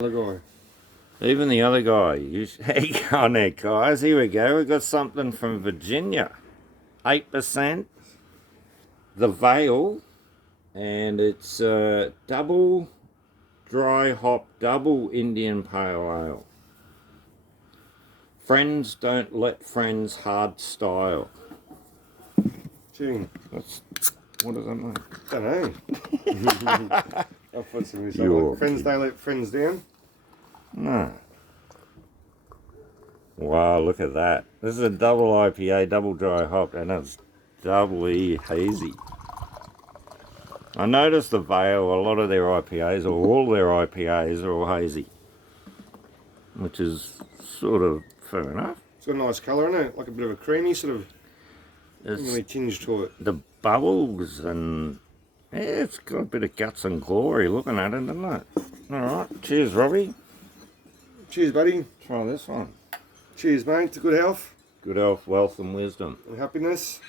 Other guy. Even the other guy. Hang on there, guys. Here we go. We've got something from Virginia. 8%. The Veil. And it's double dry hop, double Indian Pale Ale. Friends don't let friends hard style. Gee. What does that mean? Don't know. I'll put some of this on. Friends don't let friends down? No. Wow, look at that. This is a double IPA, double dry hop, and it's doubly hazy. I noticed the Veil, a lot of their IPAs, or all their IPAs, are all hazy. Which is sort of fair enough. It's got a nice colour in it, like a bit of a creamy sort of really tinge to it. The bubbles and yeah, it's got a bit of guts and glory looking at it, doesn't it? Alright, cheers Robbie. Cheers buddy. Try this one. Cheers mate, to good health. Good health, wealth and wisdom. And happiness.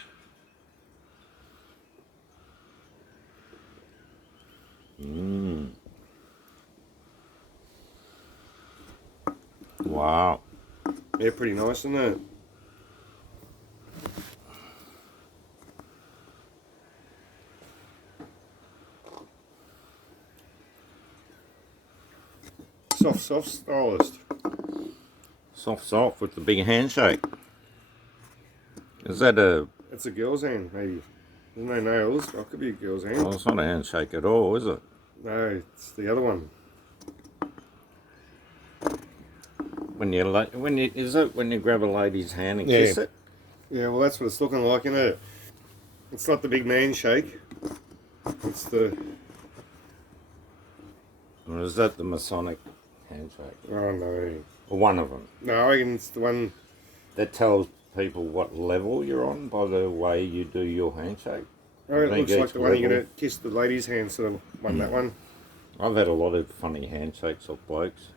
Wow. Yeah, pretty nice, isn't it? Soft stylist. Soft with the big handshake. Is that a... It's a girl's hand, maybe. There's no nails, but it could be a girl's hand. Well, it's not a handshake at all, is it? No, it's the other one. When you grab a lady's hand and kiss it? Yeah, well that's what it's looking like, isn't it? It's not the big man shake. It's the... Or is that the Masonic handshake? Oh no. Or one of them? No, I reckon it's the one... That tells people what level you're on by the way you do your handshake. Oh, it looks like the one you're going to kiss the lady's hand, sort of one, that one. I've had a lot of funny handshakes of blokes.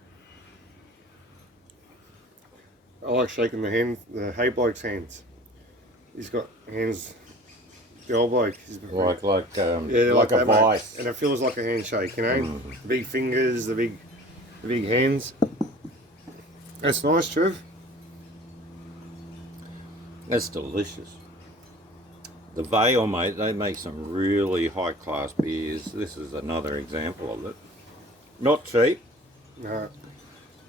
I like shaking the hay bloke's hands. He's got hands, the old bloke. Like like a vice. And it feels like a handshake, you know? Big fingers, the big hands. That's nice, Trev. That's delicious. The Veil, mate, they make some really high-class beers. This is another example of it. Not cheap. No.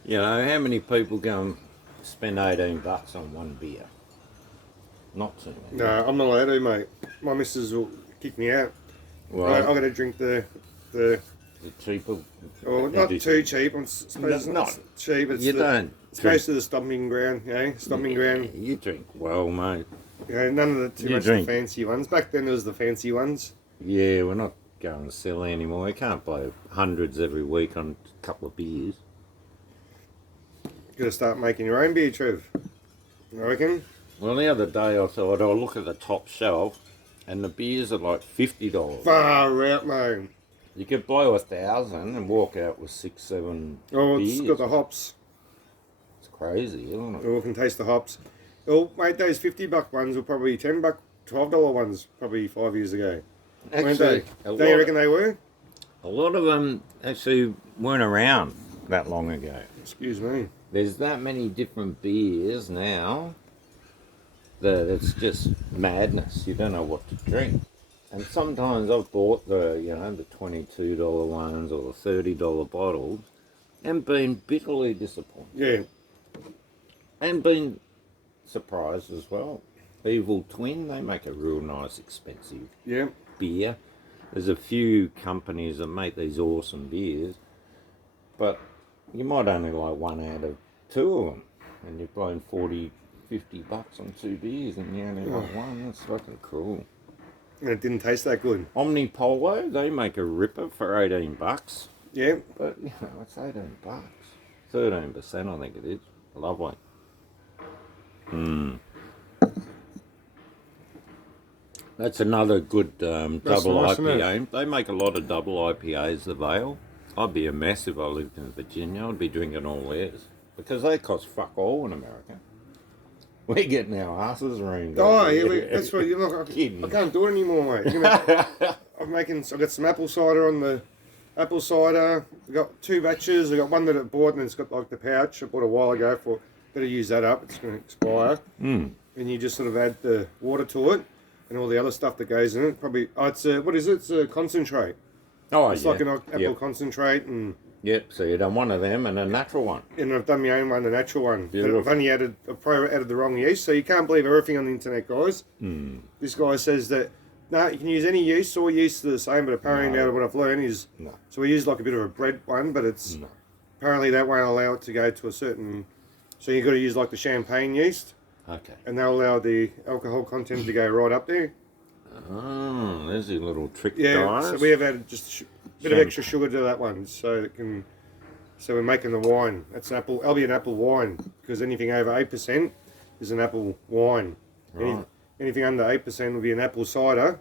You know, how many people go and spend $18 on one beer? Not too many. No, I'm not allowed to, mate. My missus will kick me out. Well, I've got to drink the cheaper. Well, not too cheap. I'm supposed not it's cheap. It's It's close to the stomping ground, you know? Stomping ground. You drink well, mate. You know, none of the too much the fancy ones. Back then there was the fancy ones. Yeah, we're not going silly anymore. We can't blow hundreds every week on a couple of beers. Got to start making your own beer, Trev. I reckon. Well, the other day I thought I'll look at the top shelf, and the beers are like $50. Far out, mate. You could blow 1,000 and walk out with 6-7 Oh, beers. it's got the hops. It's crazy, isn't it? Oh, I can taste the hops. Oh, mate, those $50 ones were probably $10, $12 ones probably 5 years ago. Actually, don't you reckon they were? A lot of them actually weren't around that long ago. Excuse me. There's that many different beers now that it's just madness. You don't know what to drink. And sometimes I've bought the $22 ones or the $30 bottles and been bitterly disappointed. Yeah. And been surprised as well. Evil Twin, they make a real nice expensive beer. There's a few companies that make these awesome beers, but you might only like one out of two of them, and you've blown $40-50 on two beers, and you only like one. That's fucking cruel. And it didn't taste that good. Omnipolo, they make a ripper for $18. Yeah. But it's $18. 13%, I think it is. Lovely. That's another good double nice, IPA. They make a lot of double IPAs, the Veil. I'd be a mess if I lived in Virginia. I'd be drinking all theirs. Because they cost fuck all in America. We're getting our asses reamed. Oh, yeah, that's what you're not. I can't do it anymore, mate. I've got some apple cider on the apple cider. We got 2 batches. We got one that I bought and it's got like the pouch. I bought a while ago for. Better use that up. It's going to expire. And you just sort of add the water to it and all the other stuff that goes in it. Probably. Oh, it's a, what is it? It's a concentrate. Oh, it's like an apple concentrate and. Yep, so you've done one of them and a natural one. And I've done my own one, the natural one. Beautiful. But I've probably added the wrong yeast, so you can't believe everything on the internet, guys. This guy says that, no, you can use any yeast, all yeasts are the same, but apparently now what I've learned is, so we use like a bit of a bread one, but it's, apparently that won't allow it to go to a certain, so you've got to use like the champagne yeast. Okay. And they'll allow the alcohol content to go right up there. Oh, there's your little trick, yeah, guys. so we have added just a bit of extra sugar to that one, so it can. So we're making the wine. That's an apple. It'll be an apple wine because anything over 8% is an apple wine. Right. Anything under 8% will be an apple cider.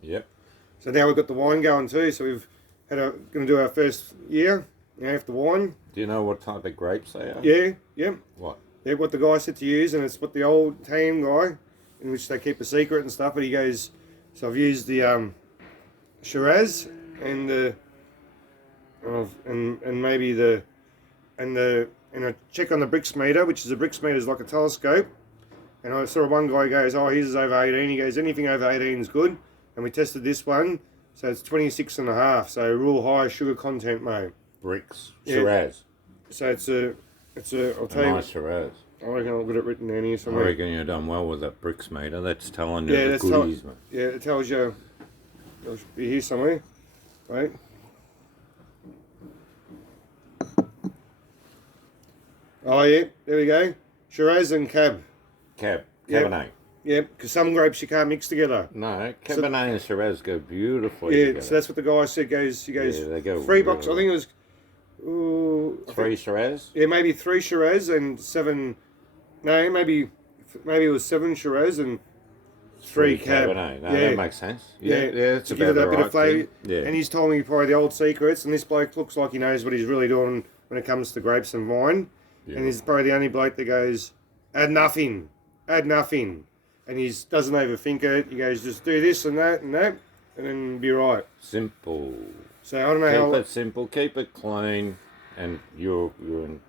Yep. So now we've got the wine going too. So we've going to do our first year. Now after wine. Do you know what type of grapes they are? Yeah. Yep. What? Yeah, what the guy said to use, and it's what the old Tam guy, in which they keep a secret and stuff. But he goes, so I've used the Shiraz and the. And maybe and I check on the bricks meter, which is a bricks meter is like a telescope. And I saw one guy goes, oh, his is over 18. He goes, anything over 18 is good. And we tested this one, so it's 26.5. So real high sugar content, mate. Bricks, Shiraz. So it's a. I'll tell you. Nice Shiraz. I reckon I've got it written down here I somewhere. reckon you've done well with that bricks meter. That's telling you the goodies, mate. Yeah, it tells you. It should be here somewhere. Right. Oh yeah, there we go. Shiraz and Cab. Cabernet. Yeah, because some grapes you can't mix together. No, Cabernet and Shiraz go beautifully together. So that's what the guy said. He goes, they go 3 box. I think it was. 3 Shiraz. Yeah, maybe 3 Shiraz and 7. No, maybe it was 7 Shiraz and 3 Cab. Cabernet. No, that makes sense. Yeah, it's to give it that bit of flavour. Yeah. And he's told me probably the old secrets. And this bloke looks like he knows what he's really doing when it comes to grapes and wine. Yeah. And he's probably the only bloke that goes, add nothing. And he doesn't overthink it. He goes, just do this and that, and then be right. Simple. So I don't know how. Keep it simple, keep it clean, and you're in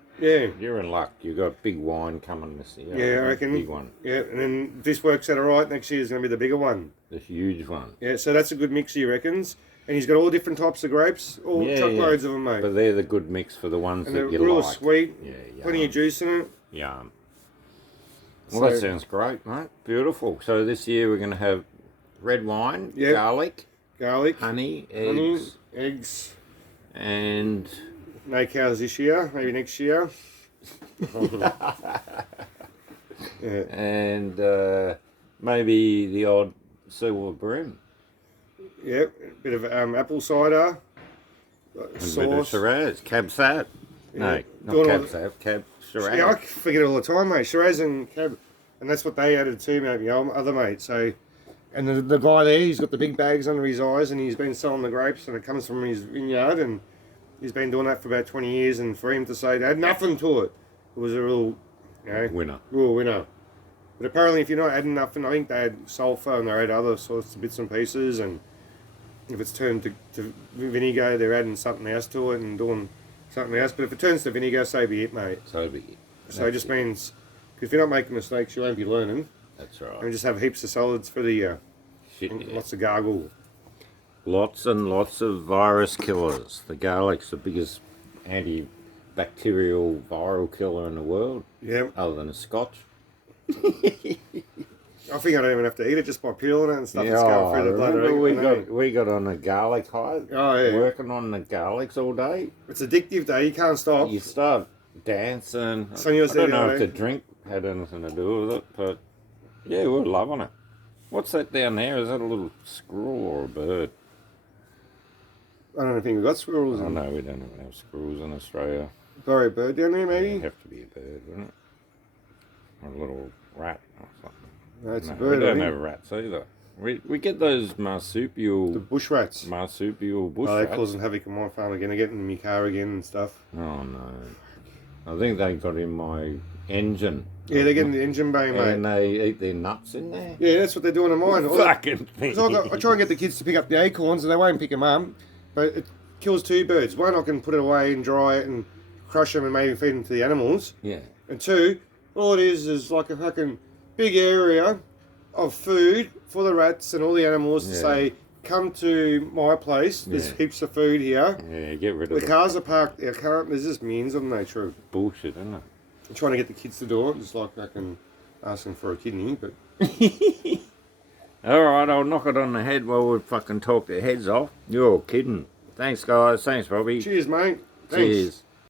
luck. You got big wine coming this year. Yeah, I reckon. Big one. Yeah, and then if this works out all right, next year is going to be the bigger one. The huge one. Yeah, so that's a good mix, he reckons. And he's got all different types of grapes, truckloads of them, mate. But they're the good mix for the ones and that you they're real like. Sweet. Yeah, plenty of juice in it. Yum. Well, that sounds great, mate. Beautiful. So this year we're going to have red wine, garlic, honey, eggs, and no cows this year. Maybe next year. And maybe the odd silver brim. Yeah, a bit of apple cider. Sauce. A bit of Shiraz, Cab Sav. No, not Cab Sav, Cab Shiraz. Yeah, I forget it all the time, mate. Shiraz and Cab, and that's what they added too, mate. My other mate. So, and the guy there, he's got the big bags under his eyes, and he's been selling the grapes, and it comes from his vineyard, and he's been doing that for about 20 years. And for him to say they had nothing to it, it was a real, winner. Real winner. But apparently, if you're not adding nothing, I think they had sulphur and they had other sorts of bits and pieces, and if it's turned to vinegar, they're adding something else to it and doing something else. But if it turns to vinegar, so be it, mate. So be it. So it just means, if you're not making mistakes, you won't be learning. That's right. And just have heaps of solids for the year. Lots of gargle. Lots and lots of virus killers. The garlic's the biggest antibacterial viral killer in the world. Yeah. Other than a scotch. I think I don't even have to eat it just by peeling it and stuff. It's going through the blood. We got on a garlic high. Oh, yeah. Working on the garlics all day. It's addictive, though. You can't stop. You start dancing. I don't know if the drink had anything to do with it, but yeah, we're loving it. What's that down there? Is that a little squirrel or a bird? I don't think we've got squirrels. Oh, no, we don't have squirrels in Australia. Probably a bird down there, maybe? It'd have to be a bird, wouldn't it? Or a little rat or something. No, it's a bird. We don't have rats either. We get those marsupial... The bush rats. Marsupial bush rats. They're causing havoc in my farm again. They're getting in my car again and stuff. Oh, no. I think they got in my engine. Yeah, they're getting the engine bay, mate. And they eat their nuts in there. Yeah, that's what they're doing in mine. Fucking thing. I try and get the kids to pick up the acorns and they won't pick them up. But kills two birds. One, I can put it away and dry it and crush them and maybe feed them to the animals. Yeah. And two, all it is like a fucking big area of food for the rats and all the animals to say, come to my place. There's heaps of food here. Yeah, get rid of the cars are parked. Our car, there's just means of nature of bullshit, isn't it? I'm trying to get the kids to do it. It's like fucking asking for a kidney, but. All right, I'll knock it on the head while we fucking talk their heads off. You're kidding. Thanks, guys. Thanks, Robbie. Cheers, mate. Thanks. Cheers.